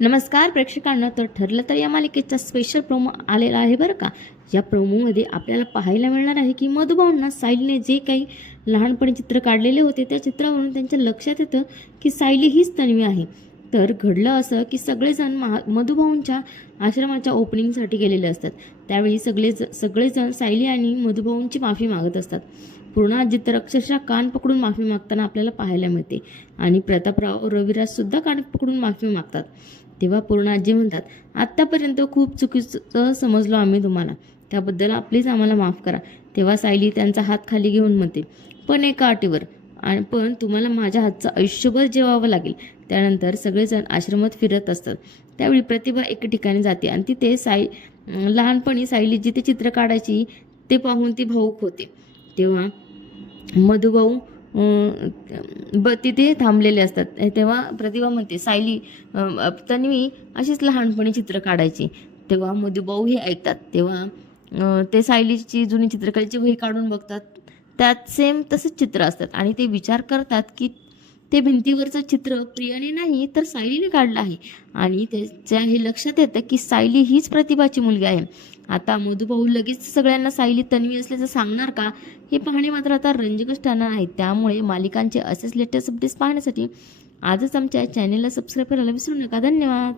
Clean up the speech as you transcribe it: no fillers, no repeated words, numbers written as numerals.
नमस्कार प्रेक्षकांना. तर ठरलं तर या मालिकेचा स्पेशल प्रोमो आलेला आहे बरं का. या प्रोमोमध्ये आपल्याला पाहायला मिळणार आहे की मधुभाऊंना सायलीने जे काही लहानपणी चित्र काढलेले होते त्या चित्रावरून त्यांच्या लक्षात येतं की सायली हीच तन्वी आहे. तर घडलं असं की सगळेजण मधुभाऊंच्या आश्रमाच्या ओपनिंगसाठी गेलेले असतात. त्यावेळी सगळेजण सायली आणि मधुभाऊंची माफी मागत असतात. पूर्णाजी तर अक्षरशः कान पकडून माफी मागताना आपल्याला पाहायला मिळते आणि प्रतापराव रविराज सुद्धा कान पकडून माफी मागतात. तेव्हा पूर्णाजी म्हणतात, आत्तापर्यंत खूप चुकीचं समजलो आम्ही तुम्हाला, त्याबद्दल प्लीज आम्हाला माफ करा. तेव्हा सायली त्यांचा हात खाली घेऊन म्हणते, पण एका अटीवर, पण तुम्हाला माझ्या हातचं आयुष्यभर जेवावं लागेल. त्यानंतर सगळेजण आश्रमात फिरत असतात. त्यावेळी प्रतिभा एके ठिकाणी जाते आणि तिथे लहानपणी सायली जिथे चित्र काढायची ते पाहून ती भावूक होते. तेव्हा मधुभाऊ तिथे थांबलेले असतात. तेव्हा प्रतिभा म्हणते, सायली तन्वी अशीच लहानपणी चित्र काढायची. तेव्हा मधुभाऊ हे ऐकतात. तेव्हा ते सायलीची जुनी चित्रकलेची वही काढून बघतात. त्यात सेम तसंच चित्र असतात आणि ते विचार करतात की ते भिंतीवरचं चित्र प्रियाने नाही तर सायलीने काढलं आहे. आणि त्याच्या हे लक्षात येतं की सायली हीच प्रतिभाची मुलगी आहे. आता मधुभाऊ लगेच सगळ्यांना सायली तन्वी असल्याचं सांगणार का, हे पाहणे मात्र आता रंजकच ठरणार आहे. त्यामुळे मालिकांचे असेच लेटेस्ट अपडेट्स पाहण्यासाठी आजच आमच्या चॅनेलला सबस्क्राईब करायला विसरू नका. धन्यवाद.